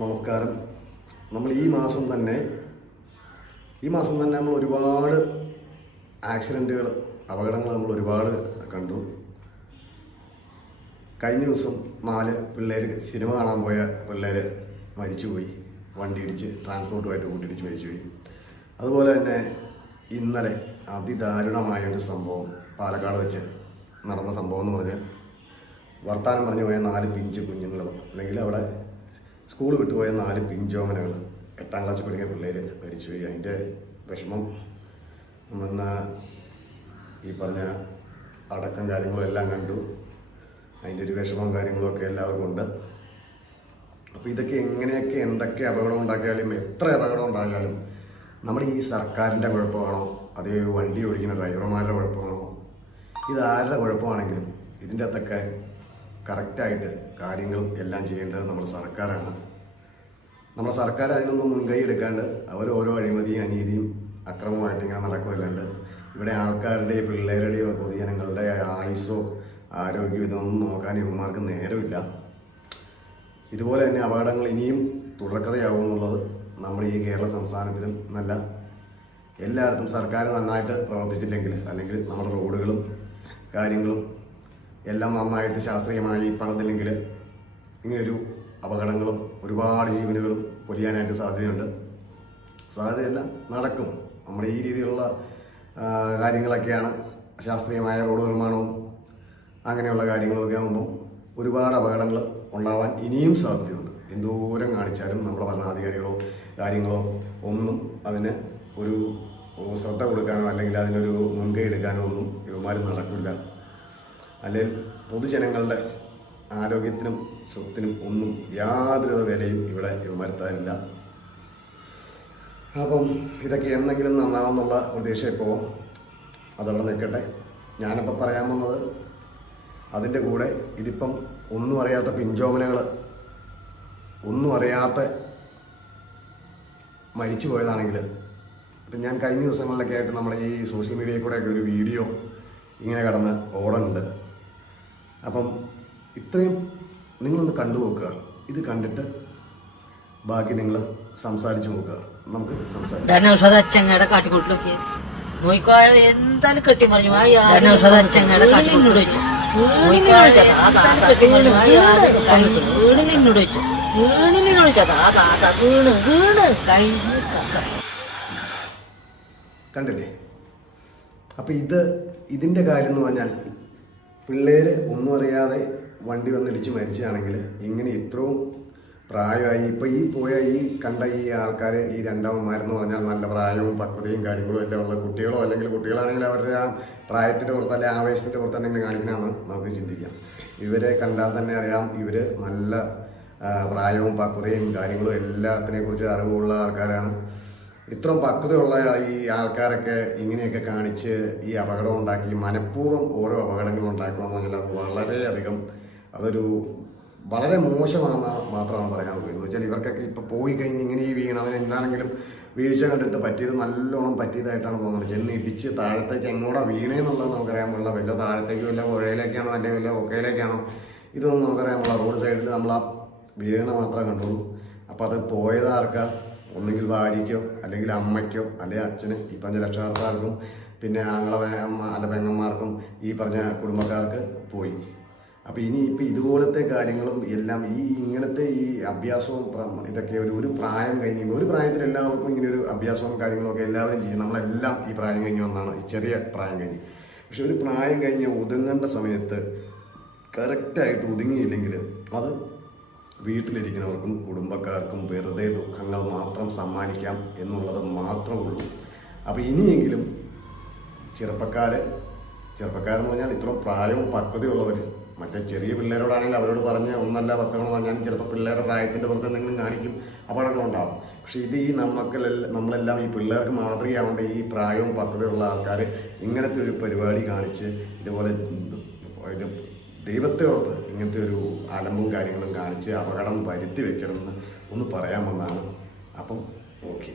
നമസ്കാരം. നമ്മൾ ഈ മാസം തന്നെ നമ്മൾ ഒരുപാട് ആക്സിഡൻറ്റുകൾ, അപകടങ്ങൾ നമ്മൾ ഒരുപാട് കണ്ടു. കഴിഞ്ഞ ദിവസം 4 പിള്ളേർ സിനിമ കാണാൻ പോയ പിള്ളേർ മരിച്ചുപോയി. വണ്ടി ഇടിച്ച് ട്രാൻസ്പോർട്ടുമായിട്ട് കൂട്ടിയിടിച്ച് മരിച്ചുപോയി. അതുപോലെ തന്നെ ഇന്നലെ അതിദാരുണമായൊരു സംഭവം പാലക്കാട് വെച്ച് നടന്ന സംഭവം എന്ന് പറഞ്ഞാൽ, വർത്താനം പറഞ്ഞു പോയ 4 പിഞ്ച് കുഞ്ഞുങ്ങൾ, അല്ലെങ്കിൽ അവിടെ സ്കൂൾ വിട്ടുപോയ 4 പിഞ്ചോമനകൾ, 8ാം ക്ലാസ്സിൽ പഠിക്കുന്ന പിള്ളേർ മരിച്ചുപോയി. അതിൻ്റെ വിഷമം നമ്മളിന്ന് ഈ പറഞ്ഞ അടക്കം കാര്യങ്ങളും എല്ലാം കണ്ടു. അതിൻ്റെ ഒരു വിഷമവും കാര്യങ്ങളും ഒക്കെ എല്ലാവർക്കും ഉണ്ട്. അപ്പോൾ ഇതൊക്കെ എങ്ങനെയൊക്കെ എന്തൊക്കെ അപകടം ഉണ്ടാക്കിയാലും, എത്ര അപകടം ഉണ്ടാക്കിയാലും നമ്മുടെ ഈ സർക്കാരിൻ്റെ കുഴപ്പമാണോ അതേ വണ്ടി ഓടിക്കുന്ന ഡ്രൈവർമാരുടെ കുഴപ്പമാണോ, ഇതാരുടെ കുഴപ്പമാണെങ്കിലും ഇതിൻ്റെ അകത്തൊക്കെ കറക്റ്റായിട്ട് കാര്യങ്ങൾ എല്ലാം ചെയ്യേണ്ടത് നമ്മുടെ സർക്കാരാണ്. നമ്മുടെ സർക്കാർ അതിനൊന്നും മുൻകൈ എടുക്കാണ്ട് അവർ ഓരോ അഴിമതിയും അനീതിയും അക്രമമായിട്ട് ഇങ്ങനെ നടക്കുമല്ലാണ്ട് ഇവിടെ ആൾക്കാരുടെ പിള്ളേരുടെയോ പൊതുജനങ്ങളുടെ ആയുസ്സോ ആരോഗ്യം ഇതൊന്നും നോക്കാൻ ഇവന്മാർക്ക് നേരമില്ല. ഇതുപോലെ തന്നെ അപകടങ്ങൾ ഇനിയും തുടർക്കഥയാവും എന്നുള്ളത് നമ്മുടെ ഈ കേരള സംസ്ഥാനത്തിലും നല്ല എല്ലായിടത്തും സർക്കാർ നന്നായിട്ട് പ്രവർത്തിച്ചില്ലെങ്കിൽ, അല്ലെങ്കിൽ നമ്മുടെ റോഡുകളും കാര്യങ്ങളും എല്ലാം നന്നായിട്ട് ശാസ്ത്രീയമായി പണിതില്ലെങ്കിൽ ഇങ്ങനെയൊരു അപകടങ്ങളും ഒരുപാട് ജീവനുകളും പൊലിയാനായിട്ട് സാധ്യതയല്ല, നടക്കും. നമ്മുടെ ഈ രീതിയിലുള്ള കാര്യങ്ങളൊക്കെയാണ് ശാസ്ത്രീയമായ റോഡ് നിർമ്മാണവും അങ്ങനെയുള്ള കാര്യങ്ങളൊക്കെ ആകുമ്പോൾ ഒരുപാട് അപകടങ്ങൾ ഉണ്ടാവാൻ ഇനിയും സാധ്യതയുണ്ട്. എന്തോരം കാണിച്ചാലും നമ്മുടെ ഭരണാധികാരികളോ കാര്യങ്ങളോ ഒന്നും അതിന് ഒരു ശ്രദ്ധ കൊടുക്കാനോ അല്ലെങ്കിൽ അതിനൊരു മുൻകൈ എടുക്കാനോ ഒന്നും ഇവന്മാർ നടക്കില്ല. അല്ലെങ്കിൽ പൊതുജനങ്ങളുടെ ആരോഗ്യത്തിനും സ്വത്തിനും ഒന്നും യാതൊരു വിലയും ഇവിടെ ഇവന്മാർ തരില്ല. അപ്പം ഇതൊക്കെ എന്തെങ്കിലും നന്നാവുന്നുള്ള പ്രതീക്ഷ ഇപ്പോൾ അതവിടെ നിൽക്കട്ടെ. ഞാനിപ്പോൾ പറയാൻ വന്നത്, അതിൻ്റെ കൂടെ ഇതിപ്പം ഒന്നും അറിയാത്ത പിഞ്ചോമനകൾ, ഒന്നും അറിയാത്ത മരിച്ചു പോയതാണെങ്കിൽ, ഇപ്പം ഞാൻ കഴിഞ്ഞ ദിവസങ്ങളിലൊക്കെ ആയിട്ട് നമ്മുടെ ഈ സോഷ്യൽ മീഡിയയിൽ കൂടെയൊക്കെ ഒരു വീഡിയോ ഇങ്ങനെ കടന്ന് ഓടുന്നുണ്ട്. അപ്പം ഇത്രയും നിങ്ങളൊന്ന് കണ്ടു നോക്കുക. ഇത് കണ്ടിട്ട് ബാക്കി നിങ്ങൾ സംസാരിച്ചു നോക്കുക. നമുക്ക് സംസാരിക്കാം. കാട്ടിക്കൂട്ടിലൊക്കെ നോക്കോ, എന്തായാലും കെട്ടി പറഞ്ഞു ധനൌഷധച്ചങ്ങയുടെ കാട്ടിക്കൂട്ടിൽ വെച്ചു. വീണിലിനോട് വെച്ചു, വീണിലിനോട് വീണ് വീണ് കഴിഞ്ഞ് കണ്ടില്ലേ. അപ്പം ഇതിൻ്റെ കാര്യം എന്ന് പറഞ്ഞാൽ, പിള്ളേർ ഒന്നും അറിയാതെ വണ്ടി വന്നിടിച്ച് മരിച്ചാണെങ്കിൽ ഇങ്ങനെ ഇത്രയും പ്രായമായി ഇപ്പോൾ ഈ കണ്ട ഈ ആൾക്കാർ, ഈ രണ്ടാമന്മാരെന്ന് പറഞ്ഞാൽ നല്ല പ്രായവും പക്വതയും കാര്യങ്ങളും എല്ലാം ഉള്ള കുട്ടികളോ, അല്ലെങ്കിൽ കുട്ടികളാണെങ്കിൽ അവരുടെ ആ പ്രായത്തിൻ്റെ പുറത്ത് അല്ലെങ്കിൽ ആവേശത്തിൻ്റെ പുറത്ത് എന്തെങ്കിലും കാണിക്കണമെന്ന് നമുക്ക് ചിന്തിക്കാം. ഇവരെ കണ്ടാൽ തന്നെ അറിയാം ഇവർ നല്ല പ്രായവും പക്വതയും കാര്യങ്ങളും എല്ലാത്തിനെക്കുറിച്ച് അറിവുള്ള ആൾക്കാരാണ്. ഇത്രയും പക്വതയുള്ള ഈ ആൾക്കാരൊക്കെ ഇങ്ങനെയൊക്കെ കാണിച്ച് ഈ അപകടം ഉണ്ടാക്കി മനഃപൂർവ്വം ഓരോ അപകടങ്ങളും ഉണ്ടാക്കുകയെന്ന് പറഞ്ഞാൽ അത് വളരെയധികം വളരെ മോശമാണെന്ന് മാത്രമാണ് പറയാനുള്ളത്. എന്ന് വെച്ചാൽ ഇവർക്കൊക്കെ ഇപ്പോൾ പോയി കഴിഞ്ഞ് ഇങ്ങനെ ഈ വീണവൻ എന്താണെങ്കിലും വീഴ്ച കണ്ടിട്ട് പറ്റിയത് നല്ലോണം പറ്റിയതായിട്ടാണ് തോന്നുന്നത്. ചെന്ന് ഇടിച്ച് താഴത്തേക്ക് എങ്ങോട്ടാണ് വീണേന്നുള്ളത് നമുക്കറിയാൻ പാടില്ല. വല്ല താഴത്തേക്ക് വല്ല പുഴയിലേക്കാണോ അല്ലെങ്കിൽ വല്ല ഒക്കയിലേക്കാണോ ഇതൊന്നും നമുക്കറിയാൻ പാടില്ല. റോഡ് സൈഡിൽ നമ്മൾ ആ വീണ മാത്രമേ കണ്ടുള്ളൂ. അപ്പോൾ അത് പോയത് ആർക്കാ? ഒന്നുകിൽ ഭാര്യയ്ക്കോ അല്ലെങ്കിൽ അമ്മയ്ക്കോ അല്ലെങ്കിൽ അച്ഛന്, ഈ പറഞ്ഞ രക്ഷകർത്താർക്കും പിന്നെ അല്ല പെങ്ങന്മാർക്കും ഈ പറഞ്ഞ കുടുംബക്കാർക്ക് പോയി. അപ്പോൾ ഇനിയിപ്പോൾ ഇതുപോലത്തെ കാര്യങ്ങളും എല്ലാം ഇങ്ങനത്തെ ഈ അഭ്യാസവും ഇതൊക്കെ ഒരു പ്രായം കഴിഞ്ഞ്, ഒരു പ്രായത്തിൽ എല്ലാവർക്കും ഇങ്ങനെ ഒരു അഭ്യാസവും കാര്യങ്ങളൊക്കെ എല്ലാവരും ചെയ്യും. നമ്മളെല്ലാം ഈ പ്രായം കഴിഞ്ഞ് വന്നാണ്, ഈ ചെറിയ പ്രായം കഴിഞ്ഞ്. പക്ഷെ ഒരു പ്രായം കഴിഞ്ഞ് ഒതുങ്ങേണ്ട സമയത്ത് കറക്റ്റായിട്ട് ഒതുങ്ങിയില്ലെങ്കിൽ അത് വീട്ടിലിരിക്കുന്നവർക്കും കുടുംബക്കാർക്കും വെറുതെ ദുഃഖങ്ങൾ മാത്രം സമ്മാനിക്കാം എന്നുള്ളത് മാത്രമേ ഉള്ളൂ. അപ്പോൾ ഇനിയെങ്കിലും ചെറുപ്പക്കാരെന്ന് പറഞ്ഞാൽ ഇത്രയും പ്രായവും പക്വതയുള്ളവർ, മറ്റേ ചെറിയ പിള്ളേരോടാണെങ്കിൽ അവരോട് പറഞ്ഞ് 1 2 10 പറഞ്ഞാലും ചിലപ്പോൾ പിള്ളേരുടെ പ്രായത്തിൻ്റെ പുറത്ത് എന്തെങ്കിലും കാണിക്കും, അപകടങ്ങളുണ്ടാവും. പക്ഷേ ഇത് നമ്മളെല്ലാം ഈ പിള്ളേർക്ക് മാതൃകയാവേണ്ട ഈ പ്രായവും പക്വതയുള്ള ആൾക്കാർ ഇങ്ങനത്തെ ഒരു പരിപാടി കാണിച്ച് ഇതുപോലെ ദൈവത്തെ ഓർത്ത് ഇങ്ങനത്തെ ഒരു അലമ്പും കാര്യങ്ങളും കാണിച്ച് അപകടം വരുത്തി വെക്കണമെന്ന് ഒന്ന് പറയാൻ വന്നതാണ്. അപ്പം ഓക്കെ.